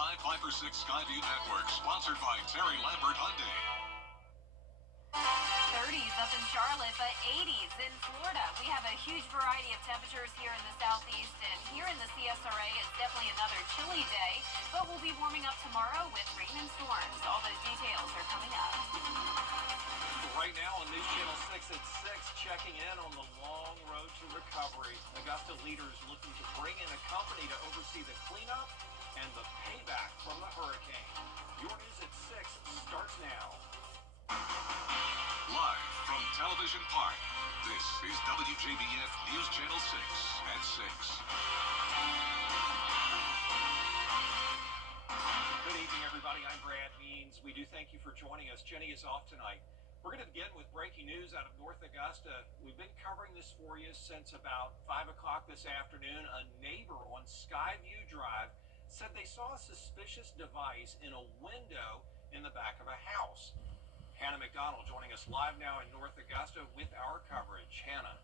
live 5 for 6 Skyview Network, sponsored by Terry Lambert Hyundai. 30s up in Charlotte, but 80s in Florida. We have a huge variety of temperatures here in the southeast, and here in the CSRA, it's definitely another chilly day, but we'll be warming up tomorrow with rain and storms. All those details are coming up. Right now on News Channel 6 at 6, checking in on the long road to recovery. Augusta leaders looking to bring in a company to oversee the cleanup and the payback from the hurricane. Your News at 6 starts now. Live from Television Park, this is WJBF News Channel 6 at 6. Good evening, everybody. I'm Brad Means. We do thank you for joining us. Jenny is off tonight. We're going to begin with breaking news out of North Augusta. We've been covering this for you since about 5 o'clock this afternoon. A neighbor on Skyview Drive said they saw a suspicious device in a window in the back of a house. Hannah McDonald joining us live now in North Augusta with our coverage. Hannah.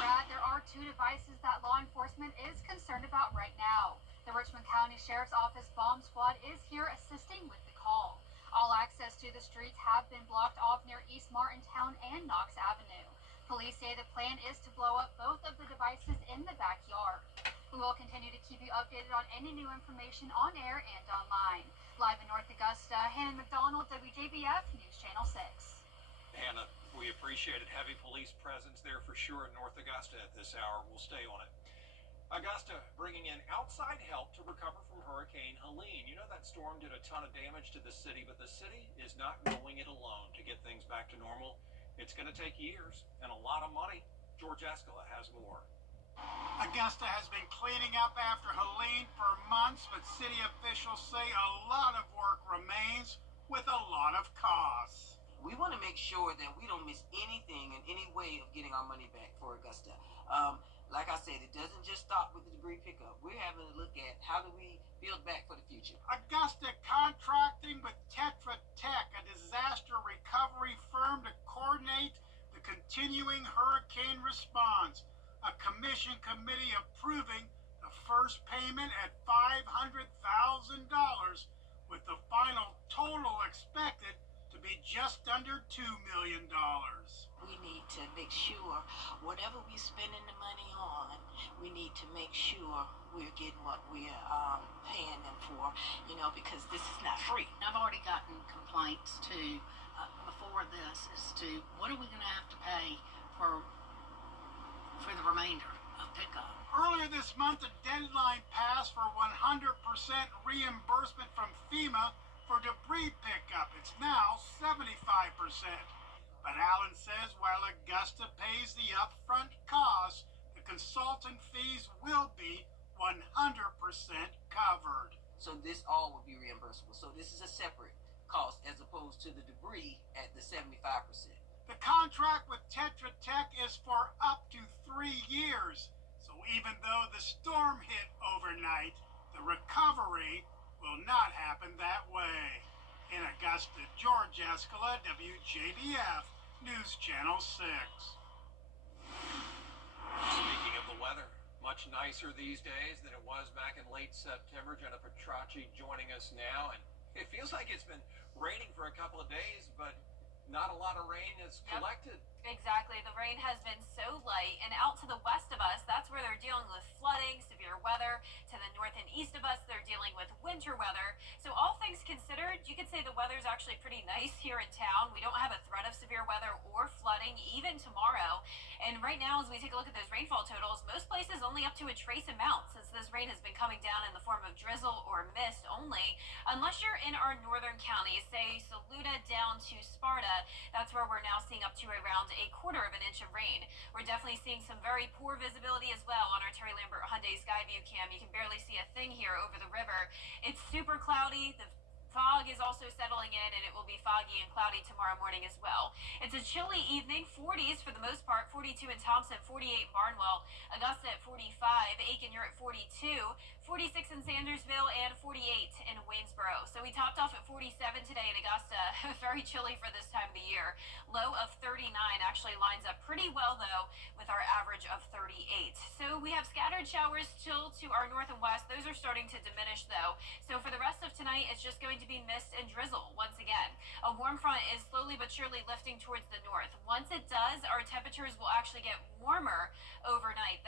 Brad, there are two devices that law enforcement is concerned about right now. The Richmond County Sheriff's Office bomb squad is here assisting with the call. All access to the streets have been blocked off near East Martintown and Knox Avenue. Police say the plan is to blow up both of the devices in the backyard. We will continue to keep you updated on any new information on air and online. Live in North Augusta, Hannah McDonald, WJBF News Channel 6. Hannah, we appreciated heavy police presence there for sure in North Augusta at this hour. We'll stay on it. Augusta bringing in outside help to recover from Hurricane Helene. You know that storm did a ton of damage to the city, but the city is not going it alone to get things back to normal. It's going to take years and a lot of money. George Escala has more. Augusta has been cleaning up after Helene for months, but city officials say a lot of work remains with a lot of costs. We want to make sure that we don't miss anything in any way of getting our money back for Augusta. Like I said, it doesn't just stop with the debris pickup. We're having to look at how do we build back for the future. Augusta contracting with Tetra Tech, a disaster recovery firm, to coordinate the continuing hurricane response. A commission committee approving the first payment at $500,000, with the final total expected to be just under $2 million. We need to make sure whatever we're spending the money on, we need to make sure we're getting what we're paying them for, because this is not free. I've already gotten complaints too before this as to what are we going to have to pay for the remainder of pickup. Earlier this month, a deadline passed for 100% reimbursement from FEMA for debris pickup. It's now 75%. But Allen says while Augusta pays the upfront costs, the consultant fees will be 100% covered. So this all will be reimbursable. So this is a separate cost as opposed to the debris at the 75%. The contract with Tetra Tech is for up to 3 years. So even though the storm hit overnight, the recovery will not happen that way. In Augusta, George Escala, WJBF News Channel 6. Speaking of the weather, much nicer these days than it was back in late September. Jenna Petracci joining us now, and it feels like it's been raining for a couple of days, but not a lot of rain is collected. Exactly. The rain has been so light, and out to the west of us, that's where they're dealing with flooding, severe weather. To the north and east of us, they're dealing with winter weather. So all things considered, you could say the weather's actually pretty nice here in town. We don't have a threat of severe weather or flooding even tomorrow. And right now, as we take a look at those rainfall totals, most places only up to a trace amount, since this rain has been coming down in the form of drizzle or mist only. Unless you're in our northern counties, say Saluda down to Sparta, that's where we're now seeing up to around a quarter of an inch of rain. We're definitely seeing some very poor visibility as well on our Terry Lambert Hyundai Skyview cam. You can barely see a thing here over the river. It's super cloudy. The fog is also settling in, and it will be foggy and cloudy tomorrow morning as well. It's a chilly evening, 40s for the most part, 42 in Thompson, 48 in Barnwell, Augusta at 45, Aiken, you're at 42, 46 in Sandersville, and 48 in Waynesboro. So we topped off at 47 today in Augusta. Very chilly for this time of the year. Low of 39 actually lines up pretty well, though, with our average of 38. So we have scattered showers still to our north and west. Those are starting to diminish, though. So for the rest of tonight, it's just going to be mist and drizzle once again. A warm front is slowly but surely lifting towards the north. Once it does, our temperatures will actually get warmer overnight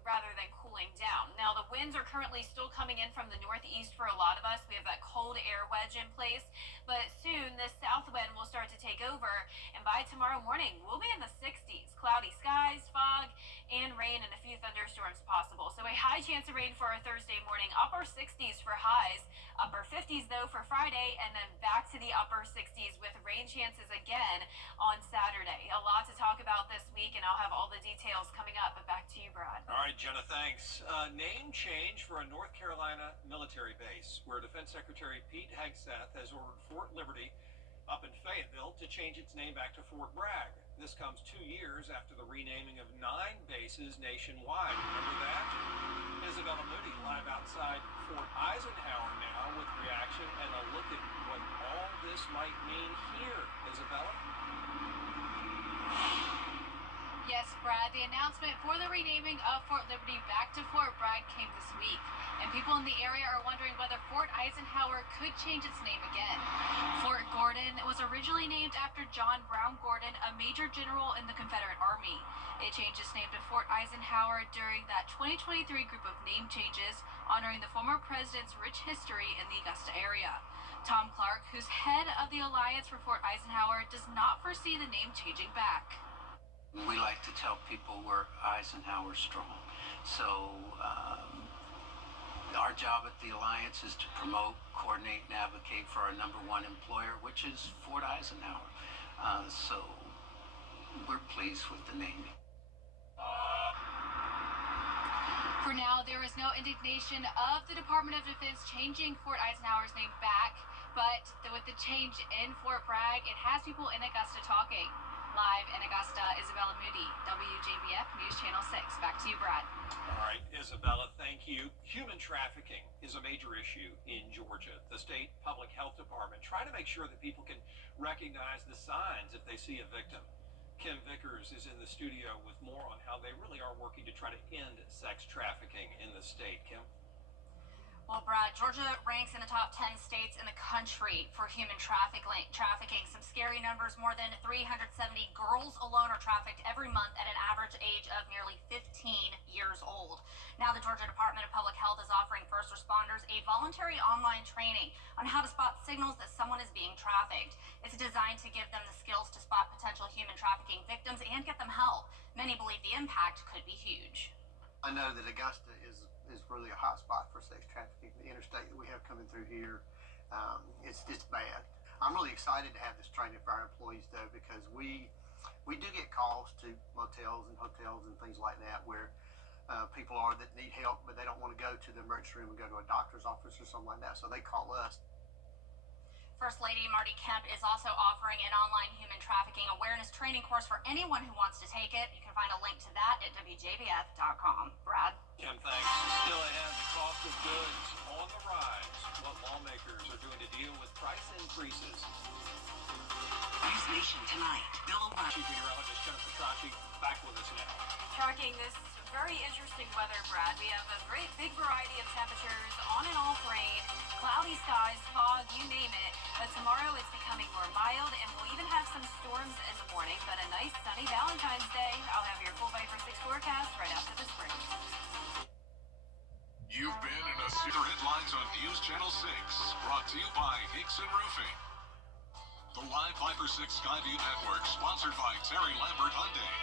rather than cooling down. Now, the winds are currently still coming in from the northeast for a lot of us. We have that cold air wedge in place, but soon this south wind will start to take over, and by tomorrow morning, we'll be in the 60s. Cloudy skies, fog, and rain, and a few thunderstorms possible. So a high chance of rain for our Thursday morning, upper 60s for highs, upper 50s though for Friday, and then back to the upper 60s with rain chances again on Saturday. A lot to talk about this week, and I'll have all the details coming up. But back to you, Brad. All right, Jenna, thanks. Name change for a North Carolina military base, where Defense Secretary Pete Hegseth has ordered Fort Liberty up in Fayetteville to change its name back to Fort Bragg. This comes 2 years after the renaming of 9 bases nationwide. Remember that? Isabella Moody live outside Fort Eisenhower now with reaction and a look at what all this might mean here. Isabella? Yes, Brad, the announcement for the renaming of Fort Liberty back to Fort Bragg came this week, and people in the area are wondering whether Fort Eisenhower could change its name again. Fort Gordon was originally named after John Brown Gordon, a major general in the Confederate Army. It changed its name to Fort Eisenhower during that 2023 group of name changes, honoring the former president's rich history in the Augusta area. Tom Clark, who's head of the Alliance for Fort Eisenhower, does not foresee the name changing back. We like to tell people we're Eisenhower strong. So our job at the Alliance is to promote, coordinate, and advocate for our #1 employer, which is Fort Eisenhower. So we're pleased with the naming. For now, there is no indignation of the Department of Defense changing Fort Eisenhower's name back, but with the change in Fort Bragg, it has people in Augusta talking. Live in Augusta, Isabella Moody, WJBF News Channel 6. Back to you, Brad. All right, Isabella, thank you. Human trafficking is a major issue in Georgia. The state public health department trying to make sure that people can recognize the signs if they see a victim. Kim Vickers is in the studio with more on how they really are working to try to end sex trafficking in the state. Kim? Well, Brad, Georgia ranks in the top 10 states in the country for human trafficking. Some scary numbers. More than 370 girls alone are trafficked every month at an average age of nearly 15 years old. Now, the Georgia Department of Public Health is offering first responders a voluntary online training on how to spot signals that someone is being trafficked. It's designed to give them the skills to spot potential human trafficking victims and get them help. Many believe the impact could be huge. I know that Augusta is really a hot spot for sex trafficking. The interstate that we have coming through here, it's bad. I'm really excited to have this training for our employees, though, because we do get calls to motels and hotels and things like that where people are that need help, but they don't want to go to the emergency room and go to a doctor's office or something like that, so they call us. First Lady Marty Kemp is also offering an online human trafficking awareness training course for anyone who wants to take it. You can find a link to that at WJBF.com. Brad? Kim, thanks. Still ahead, the cost of goods on the rise. What lawmakers are doing to deal with price increases. News Nation tonight. Bill Chief Meteorologist Jennifer Tracci back with us now. Tracking this very interesting weather, Brad. We have a great big variety of temperatures, on and off rain, cloudy skies, fog, you name it. But tomorrow it's becoming more mild, and we'll even have some storms in the morning, but a nice sunny Valentine's Day. I'll have your full Viper 6 forecast right after this break. You've been in a super headlines on News Channel 6, brought to you by Hickson Roofing. The live Viper 6 Skyview Network, sponsored by Terry Lambert Hyundai.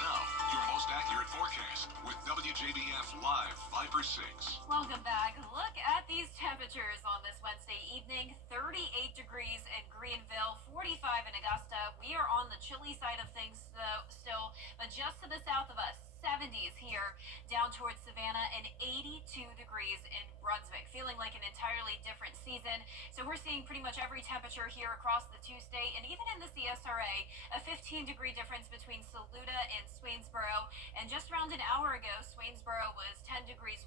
Now, your most accurate forecast with WJBF Live Viper 6. Welcome back. Look at these temperatures on this Wednesday evening. 38 degrees in Greenville, 45 in Augusta. We are on the chilly side of things still, but just to the south of us, 70s here down towards Savannah and 82 degrees in Brunswick, feeling like an entirely different season. So we're seeing pretty much every temperature here across the two-state, and even in the CSRA, a 15-degree difference between Saluda and Swainsboro. And just around an hour ago, Swainsboro was 10 degrees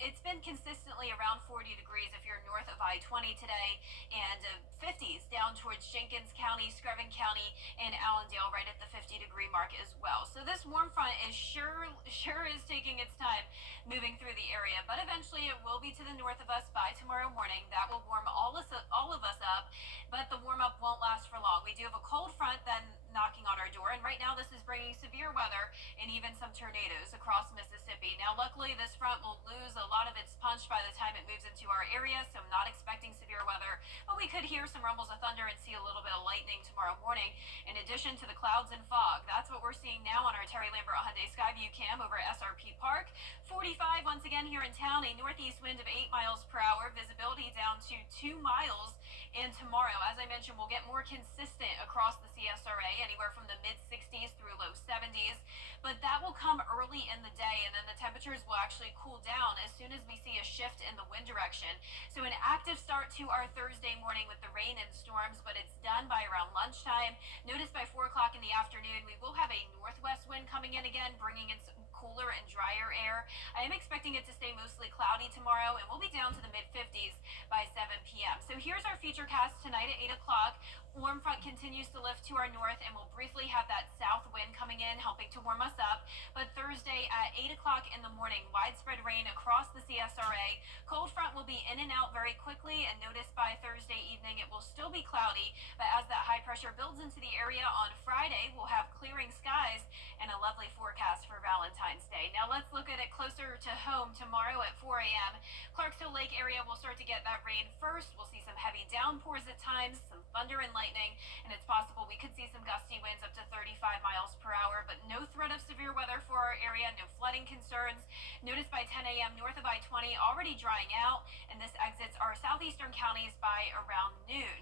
it's been consistently around 40 degrees if you're north of I-20 today, and 50s down towards Jenkins County, Screven County, and Allendale right at the 50-degree mark as well. So this warm front is sure is taking its time moving through the area, but eventually it will be to the north of us by tomorrow morning. That will warm all of us up, but the warm up won't last for long. We do have a cold front then knocking on our door, and right now this is bringing severe weather and even some tornadoes across Mississippi. Now luckily this front will lose a lot of its punch by the time it moves into our area, so I'm not expecting severe weather, but we could hear some rumbles of thunder and see a little bit of lightning tomorrow morning, in addition to the clouds and fog. That's what we're seeing now on our Terry Lambert Hyundai Skyview cam over at SRP Park. 45 once again here in town, a northeast wind of 8 miles per hour, visibility down to 2 miles. And tomorrow, as I mentioned, we'll get more consistent across the CSRA, anywhere from the mid-60s through low 70s. But that will come early in the day, and then the temperatures will actually cool down as soon as we see a shift in the wind direction. So an active start to our Thursday morning with the rain and storms, but it's done by around lunchtime. Notice by 4 o'clock in the afternoon, we will have a northwest wind coming in again, bringing in some cooler and drier air. I am expecting it to stay mostly cloudy tomorrow, and we'll be down to the mid-50s by 7 p.m. So here's our feature cast tonight at 8 o'clock. Warm front continues to lift to our north, and we'll briefly have that south wind coming in, helping to warm us up. But Thursday at 8 o'clock in the morning, widespread rain across the CSRA. Cold front will be in and out very quickly, and notice by Thursday evening it will still be cloudy, but as that high pressure builds into the area on Friday, we'll have clearing skies and a lovely forecast for Valentine's Day. Now let's look at it closer to home tomorrow at 4 a.m. Clarksville Lake area will start to get that rain first. We'll see some heavy downpours at times, some thunder and lightning, and it's possible we could see some gusty winds up to 35 miles per hour, but no threat of severe weather for our area, no flooding concerns. Notice by 10 a.m. north of I-20 already drying out, and this exits our southeastern counties by around noon.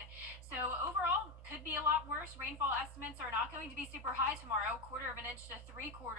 So overall, could be a lot worse. Rainfall estimates are not going to be super high tomorrow, 1/4 inch to 3/4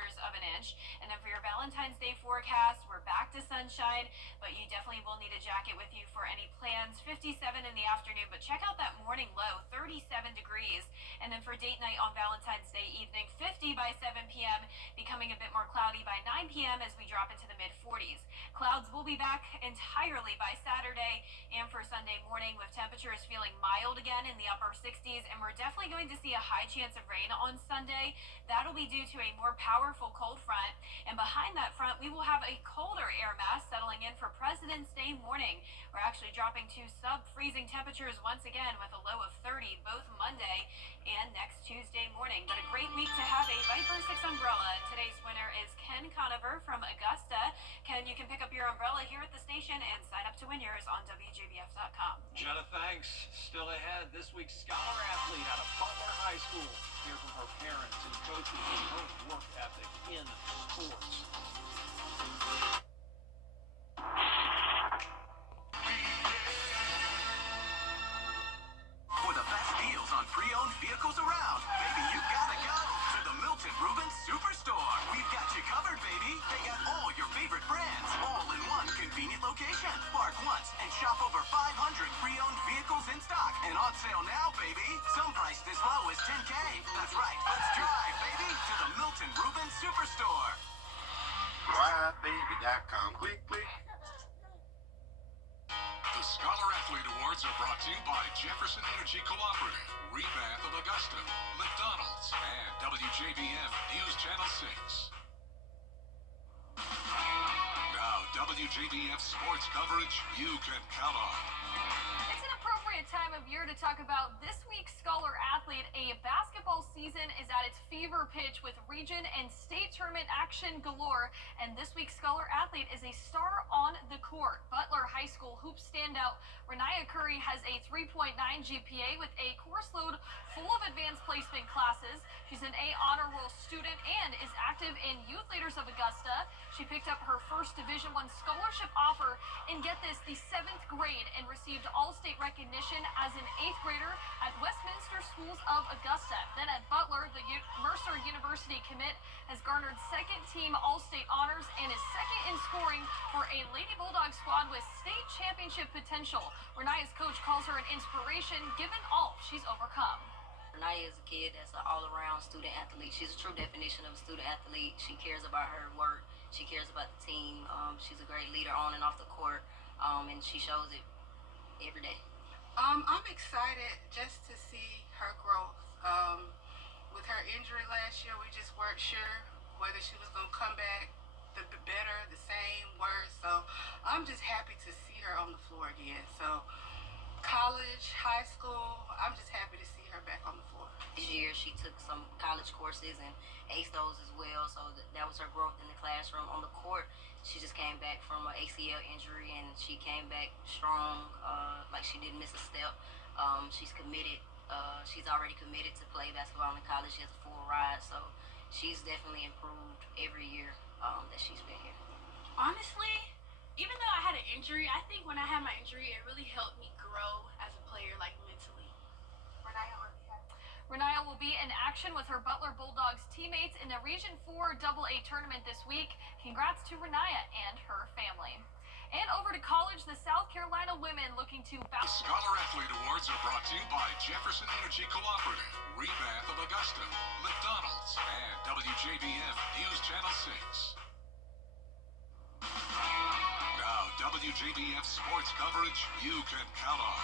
inch. And then for your Valentine's Day forecast, we're back to sunshine, but you definitely will need a jacket with you for any plans. 57 in the afternoon, but check out that morning low, 37 degrees. And then for date night on Valentine's Day evening, 50 by 7 p.m., becoming a bit more cloudy by 9 p.m. as we drop into the mid-40s. Clouds will be back entirely by Saturday and for Sunday morning, with temperatures feeling mild again in the upper 60s, and we're definitely going to see a high chance of rain on Sunday. That'll be due to a more powerful cold front, and behind that front we will have a colder air mass settling in for President's Day morning. We're actually dropping to sub-freezing temperatures once again, with a low of 30 both Monday and next Tuesday morning. But a great week to have a Viper 6 umbrella, and today's winner is Ken Conover from Augusta. Ken, you can pick up your umbrella here at the station and sign up to win yours on WJBF.com. Jenna, thanks. Still ahead, this week's scholar athlete out of Butler High School. Hear from her parents and coaches and her work ethic in sports. For the best deals on pre-owned vehicles around, baby, you gotta go to the Milton Rubens Superstore. We've got you covered, baby. They got all your favorite brands, all in one convenient location. Park once and shop over 500 pre-owned vehicles in stock and on sale now, baby. Some priced as low as $10K. That's right. Let's drive, baby, to the Milton Rubens Superstore. DriveBaby.com. Click, click. The Scholar Athlete Awards are brought to you by Jefferson Energy Cooperative, Rebath of Augusta, McDonald's, and WJBF News Channel 6. Now, WJBF sports coverage you can count on. It's an appropriate time of year to talk about this week's Scholar Athlete. A basketball season is at its fever pitch with region and state tournament action galore, and this week's Scholar Athlete is a star on the court. Butler High School hoop standout Renaya Curry has a 3.9 GPA with a course load full of advanced placement classes. She's an A honor roll student and is active in Youth Leaders of Augusta. She picked up her first Division I scholarship offer in, get this, the 7th grade, and received all-state recognition as an 8th grader at Westminster Schools of Augusta. Then at Butler, the Mercer University commit has garnered second-team all-state honors and is second in scoring for a Lady Bulldog squad with state championship potential. Renaya's coach calls her an inspiration given all she's overcome. Renaya is a kid that's an all-around student athlete. She's a true definition of a student athlete. She cares about her work. She cares about the team. She's a great leader on and off the court, and she shows it every day. I'm excited just to see her growth. With her injury last year, we just weren't sure whether she was going to come back the better, the same, worse. So I'm just happy to see her on the floor again. So college, high school, I'm just happy to see her back on the floor. This year, she took some college courses and aced those as well. So that was her growth in the classroom. On the court, she just came back from an ACL injury, and she came back strong, like she didn't miss a step. She's committed. She's already committed to play basketball in college. She has a full ride, so she's definitely improved every year that she's been here. Honestly, even though I had an injury, I think when I had my injury, it really helped me grow as a player, like mentally. Renaya will be in action with her Butler Bulldogs teammates in the Region 4 AA tournament this week. Congrats to Renaya and her family. And over to college, the South Carolina women looking to The Scholar Athlete Awards are brought to you by Jefferson Energy Cooperative, Rebath of Augusta, McDonald's, and WJBF News Channel 6. Now, WJBF sports coverage you can count on.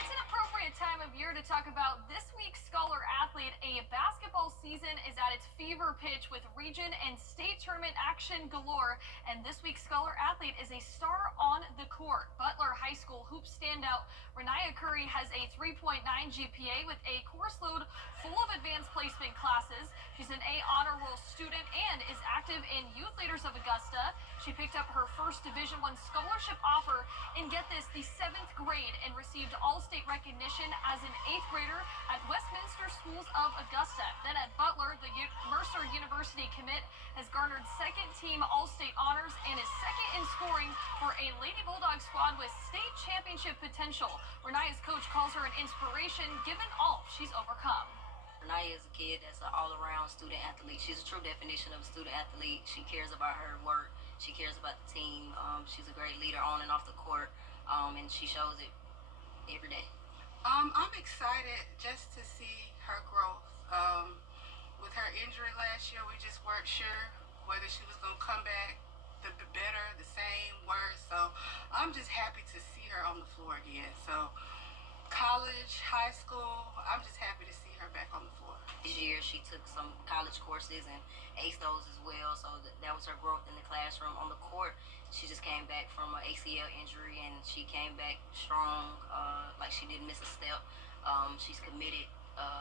It's an appropriate time of year to talk about this week's Scholar Athlete. A basketball season is at its fever pitch with region and state tournament action galore. And this week's Scholar Athlete is a star on the court. Butler High School hoop standout Renaya Curry has a 3.9 GPA with a course load full of advanced placement classes. She's an A honor roll student and is active in Youth Leaders of Augusta. She picked up her first Division I scholarship offer in, get this, the 7th grade, and received all-state recognition as an 8th grader at Westminster Schools of Augusta. Then at Butler, the Mercer University commit has garnered second-team all-state honors and is second in scoring for a Lady Bulldog squad with state championship potential. Renaya's coach calls her an inspiration given all she's overcome. Renaya is a kid that's an all-around student athlete. She's a true definition of a student athlete. She cares about her work. She cares about the team. She's a great leader on and off the court, and she shows it every day. I'm excited just to see her growth. With her injury last year, we just weren't sure whether she was going to come back the better, the same, worse. So I'm just happy to see her on the floor again. So college, high school, I'm just happy to see her back on the floor. This year, she took some college courses and aced those as well. So that was her growth in the classroom. On the court, she just came back from an ACL injury, and she came back strong, like she didn't miss a step. She's committed.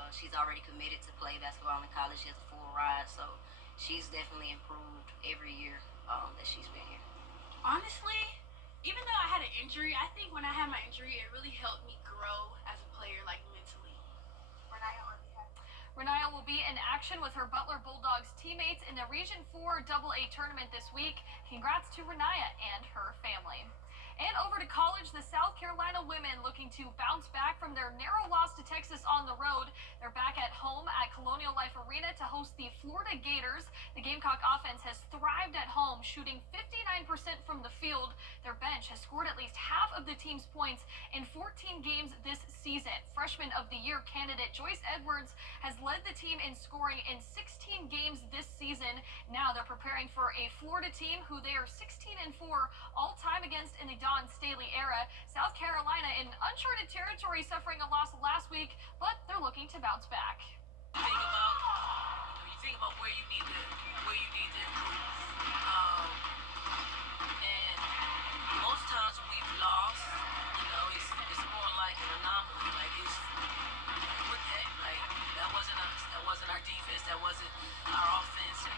She's already committed to play basketball in college. She has a full ride, so she's definitely improved every year that she's been here. Honestly, even though I had an injury, I think when I had my injury, it really helped me grow as a player, like mentally. Renaya will be in action with her Butler Bulldogs teammates in the Region 4 AA tournament this week. Congrats to Renaya and her family. And over to college, the South Carolina women looking to bounce back from their narrow loss to Texas on the road. They're back at home at Colonial Life Arena to host the Florida Gators. The Gamecock offense has thrived at home, shooting 59% from the field. Their bench has scored at least half of the team's points in 14 games this season. Freshman of the Year candidate Joyce Edwards has led the team in scoring in 16 games this season. Now they're preparing for a Florida team who they are 16-4 all time against in the Don Staley era. South Carolina in uncharted territory, suffering a loss last week, but they're looking to bounce back. You think about where you need to improve. And most times when we've lost, it's more like an anomaly. Like it's what that? Like that wasn't us. That wasn't our defense. That wasn't our offense. And,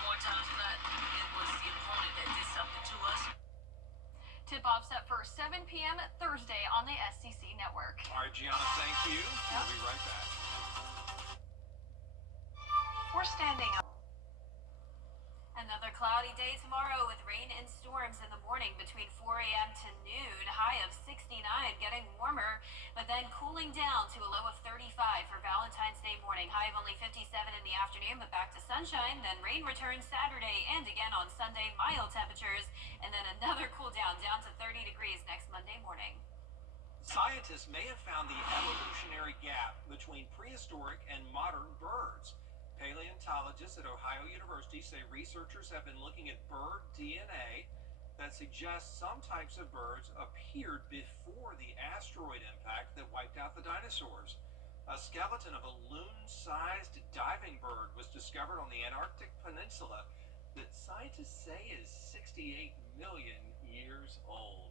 more times than not, it was the opponent that did something to us. Tip-off set for 7 p.m. Thursday on the SEC Network. All right, Gianna, thank you. We'll be right back. We're standing up. Another cloudy day tomorrow with rain and storms in the morning between 4 a.m. to noon. High of 69, getting warmer, but then cooling down to a low of 35 for Valentine's Day morning. High of only 57 in the afternoon, but back to sunshine. Then rain returns Saturday and again on Sunday, mild temperatures, and then another cool down to 30 degrees next Monday morning. Scientists may have found the evolutionary gap between prehistoric and modern birds. Paleontologists at Ohio University say researchers have been looking at bird DNA that suggests some types of birds appeared before the asteroid impact that wiped out the dinosaurs. A skeleton of a loon-sized diving bird was discovered on the Antarctic Peninsula that scientists say is 68 million years old.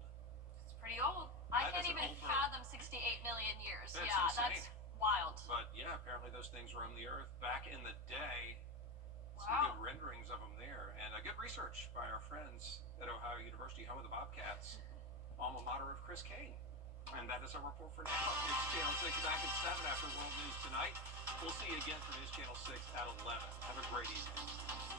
It's pretty old. I That can't is an even old bird. fathom 68 million years. That's Yeah, insane. that's wild. But yeah, apparently those things roamed the earth back in the day. Some Wow. good renderings of them there, and good research by our friends at Ohio University, home of the Bobcats, alma mater of Chris Kane. And that is our report for now. It's Channel 6 back at 7 after World News Tonight. We'll see you again for News Channel 6 at 11. Have a great evening.